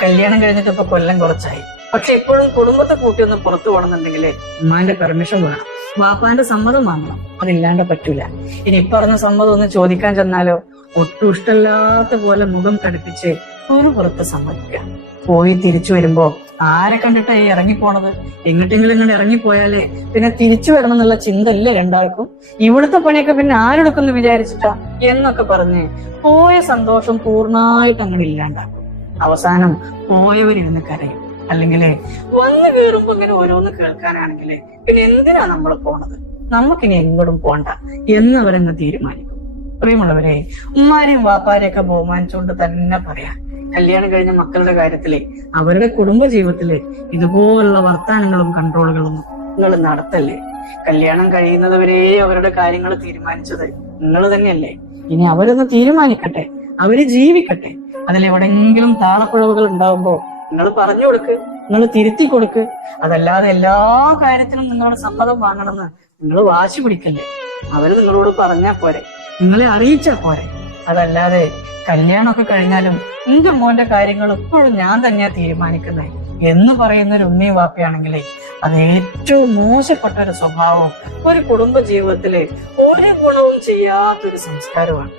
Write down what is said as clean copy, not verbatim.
കല്യാണം കഴിഞ്ഞിട്ട് ഇപ്പൊ കൊല്ലം കുറച്ചായി. പക്ഷെ ഇപ്പോഴും കുടുംബത്തെ കൂട്ടി ഒന്ന് പുറത്തു പോകണമെന്നുണ്ടെങ്കിൽ ഉമ്മാന്റെ പെർമിഷൻ വേണം, വാപ്പാന്റെ സമ്മതം വാങ്ങണം. അതില്ലാണ്ട് പറ്റൂല. ഇനി ഇപ്പറഞ്ഞ സമ്മതം ഒന്ന് ചോദിക്കാൻ ചെന്നാലോ ഒട്ടും ഇഷ്ടമില്ലാത്ത പോലെ മുഖം കടുപ്പിച്ച് ഒരു പുറത്ത് സമ്മതിക്കാം. പോയി തിരിച്ചു വരുമ്പോ ആരെ കണ്ടിട്ടാ ഈ ഇറങ്ങിപ്പോണത്? എങ്ങോട്ടെങ്കിലും ഇങ്ങനെ ഇറങ്ങിപ്പോയാലേ പിന്നെ തിരിച്ചു വരണം എന്നുള്ള ചിന്തല്ലേ രണ്ടാൾക്കും? ഇവിടുത്തെ പണിയൊക്കെ പിന്നെ ആരെടുക്കുന്നു വിചാരിച്ചിട്ടാ എന്നൊക്കെ പറഞ്ഞ് പോയ സന്തോഷം പൂർണ്ണമായിട്ട് അങ്ങനെ ഇല്ലാണ്ടാക്കും. അവസാനം പോയവരിരുന്ന് കരയും. അല്ലെങ്കിലേ വന്നു കയറുമ്പോ ഇങ്ങനെ ഓരോന്ന് കേൾക്കാനാണെങ്കിലേ പിന്നെ എന്തിനാ നമ്മൾ പോണത്, നമുക്കിനി എങ്ങോട്ടും പോണ്ട എന്നവരങ്ങ് തീരുമാനിക്കും. പ്രിയമുള്ളവരെ, ഉമ്മാരെയും വാപ്പാരെയൊക്കെ ബഹുമാനിച്ചുകൊണ്ട് തന്നെ പറയാം, കല്യാണം കഴിഞ്ഞ മക്കളുടെ കാര്യത്തിലെ അവരുടെ കുടുംബ ജീവിതത്തിലെ ഇതുപോലുള്ള വർത്താനങ്ങളും കൺട്രോളുകളും നിങ്ങൾ നടത്തല്ലേ. കല്യാണം കഴിയുന്നതുവരെ അവരുടെ കാര്യങ്ങൾ തീരുമാനിച്ചത് നിങ്ങൾ തന്നെയല്ലേ. ഇനി അവരൊന്ന് തീരുമാനിക്കട്ടെ, അവര് ജീവിക്കട്ടെ. അതിലെവിടെങ്കിലും താളപ്പിഴവുകൾ ഉണ്ടാവുമ്പോ നിങ്ങൾ പറഞ്ഞു കൊടുക്ക്, നിങ്ങൾ തിരുത്തി കൊടുക്ക്. അതല്ലാതെ എല്ലാ കാര്യത്തിനും നിങ്ങളുടെ സമ്മതം വാങ്ങണമെന്ന് നിങ്ങൾ വാശി പിടിക്കല്ലേ. അവര് നിങ്ങളോട് പറഞ്ഞാ പോരെ, നിങ്ങളെ അറിയിച്ചാ പോരെ. അതല്ലാതെ കല്യാണമൊക്കെ കഴിഞ്ഞാലും എന്റെ മോന്റെ കാര്യങ്ങൾ എപ്പോഴും ഞാൻ തന്നെയാ തീരുമാനിക്കുന്നത് എന്ന് പറയുന്ന ഒരു ഉമ്മയും വാപ്പയാണെങ്കിലേ അത് ഏറ്റവും മോശപ്പെട്ട ഒരു സ്വഭാവവും ഒരു കുടുംബ ജീവിതത്തില് ഒരു ഗുണവും ചെയ്യാത്തൊരു സംസ്കാരമാണ്.